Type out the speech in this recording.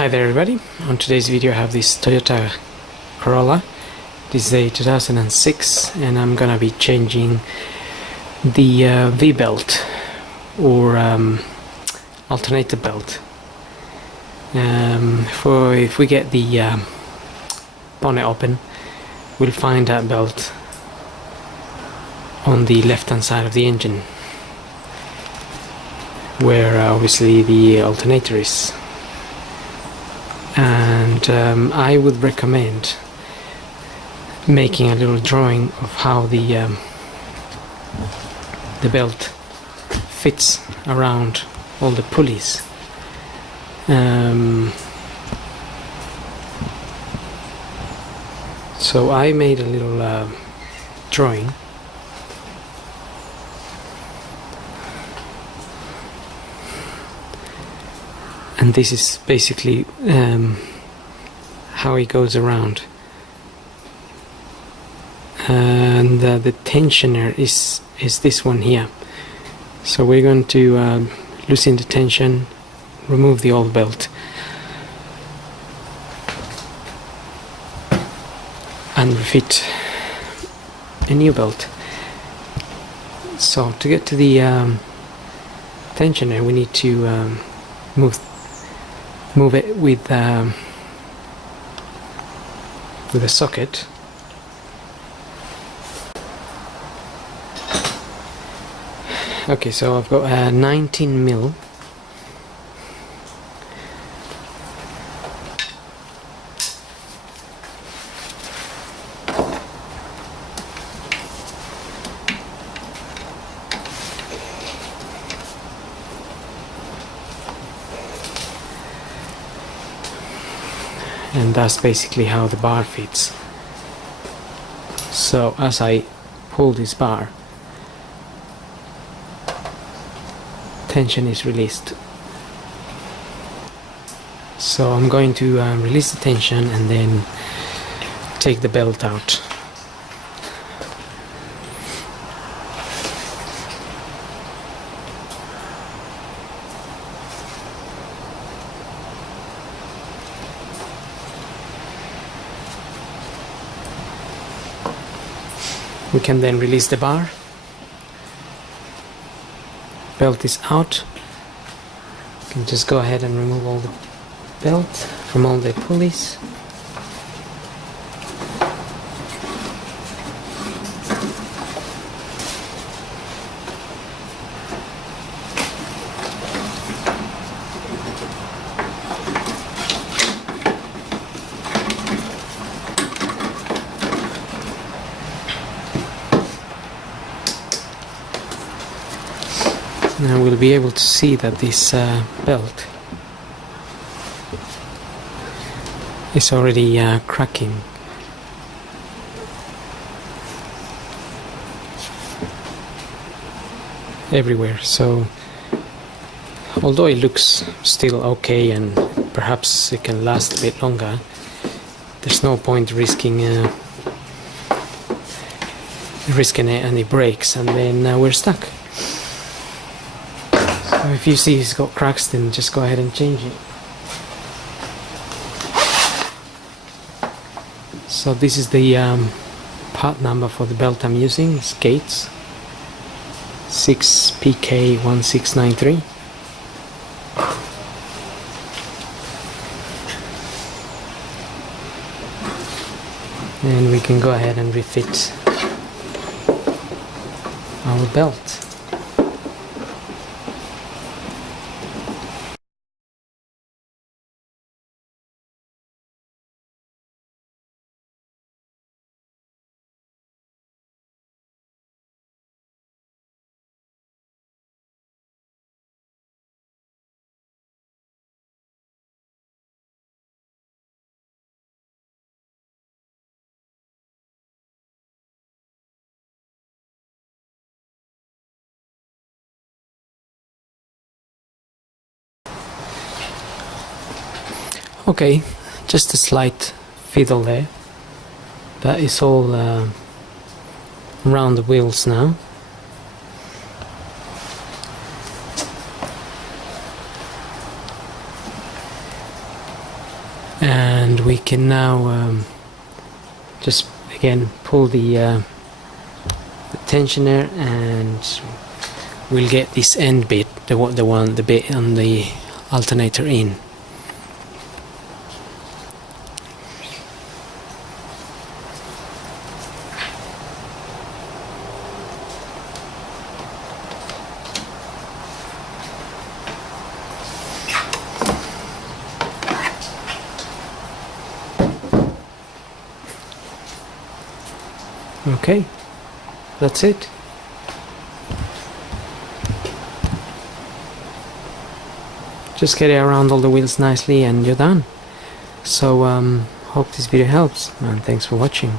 Hi there everybody, on today's video I have this Toyota Corolla. This is a 2006 and I'm gonna be changing the V-belt or alternator belt. If we get the bonnet open, we'll find that belt on the left hand side of the engine where obviously the alternator is. And I would recommend making a little drawing of how the belt fits around all the pulleys. So I made a little drawing. And this is basically how it goes around, and the tensioner is this one here. So we're going to loosen the tension, remove the old belt, and refit a new belt. So to get to the tensioner, we need to move it with a socket. Okay, so I've got a 19 mil and that's basically how the bar fits. So as I pull this bar, tension is released. So I'm going to release the tension and then take the belt out. We can then release the bar. Belt is out. You can just go ahead and remove all the belt from all the pulleys. Now we'll be able to see that this belt is already cracking. Everywhere. So although it looks still okay and perhaps it can last a bit longer, there's no point risking any breaks, and then we're stuck. So if you see it's got cracks, then just go ahead and change it. So this is the part number for the belt I'm using. It's Gates 6PK1693. And we can go ahead and refit our belt. Okay, just a slight fiddle there. That is all around the wheels now. we can now just again pull the tensioner, and we'll get this end bit, the bit on the alternator in. Okay, that's it. Just get it around all the wheels nicely and you're done. So hope this video helps, and thanks for watching.